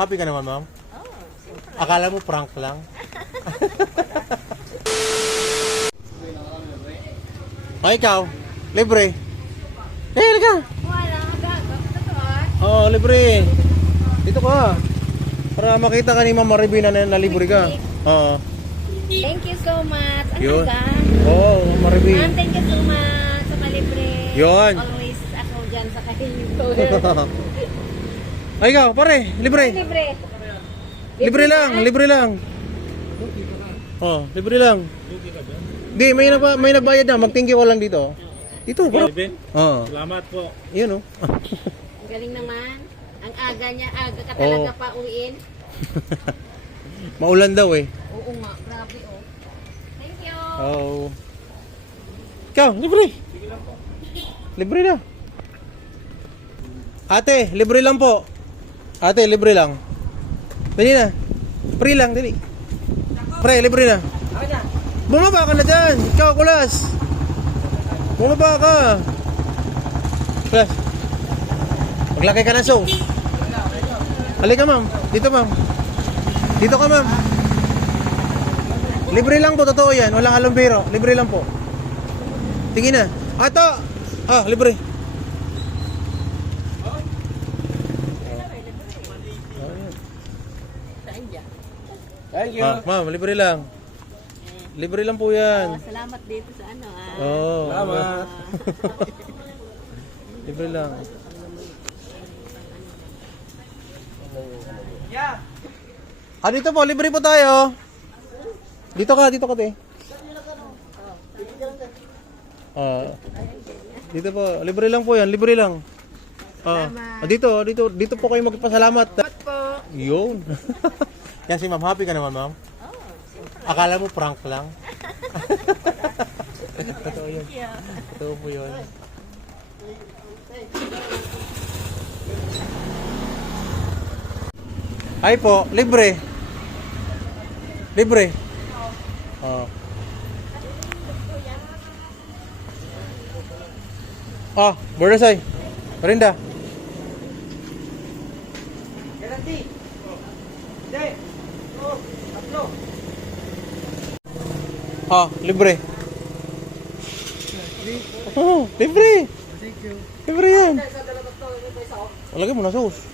Happy ka naman, ma'am? Oo, siyempre. Akala mo prank lang? O ikaw, libre. Halika. Wala, gagawin. Totoo. Oo, libre. Dito ka. Para makita ka ni Ma'am Maribina na libre ka. Oo. Thank you so much. Ano Yun. ka? Oo, Ma'am Maribina. Ma'am, thank you so much sa palibre. Yun. Always ako dyan sa kahilinto. Ay, ikaw, pare, libre. Libre. Libre lang, libre lang. Oh, libre lang. Di, may nagbayad na. Mag-thank you ka lang dito. Dito, bro. Oo. Salamat po. Yun, oh. Galing naman. Ang aga niya, aga ka talaga pa uwiin. Maulan daw eh. Oo nga, grabe oh. Thank you. Oo. Ikaw, libre. Libre na. Ate, libre lang po. Ate, libre lang. Dali na. Free lang, dali. Pre, libre na. Bumaba ka na dyan. Ikaw, kulas. Bumaba ka. Kulas. Maglaki ka na sauce. Halika, ma'am. Dito, ma'am. Dito ka, ma'am. Libre lang po, totoo yan. Walang halong biro. Libre lang po. Tingin na. Ato! Ah, libre. Saan dyan? Thank you. Ah, ma'am, libre lang. Libre lang po yan. Salamat dito sa ano ah. Oo. Salamat. Libre lang. Ah, dito po, libre po tayo. Dito ka, te. Ah. Dito po, libre lang po yan, libre lang. Ah, dito po kayo magpasalamat. Po. Yun. Yan si ma'am, happy ka naman, ma'am? Oh, siyempre. Akala mo prank lang? Totoo yun. Totoo po yun. Ay po, libre. Libre. Oh. Ah, Bordasay. Merinda. Ah, libre. Oh, libre. Libre yan. Lagyan mo na sauce.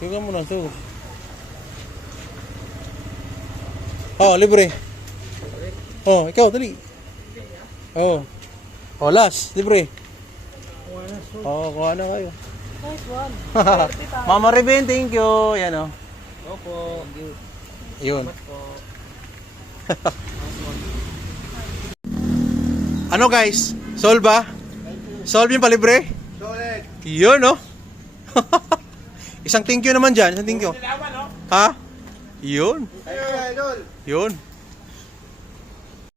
Lagyan mo na sauce. Oh, libre. Oh, ikaw, dali. Oh. Oh, last, libre. Oh, kuha na kayo. Nice one. Mama Reben, thank you. Yan oh. Opo. Yun. Ano guys? Solve ba? Solve yung palibre? Solid. Yun no? Isang thank you naman dyan. Isang thank you. Ha? Yun. Ayun, idol. Yun.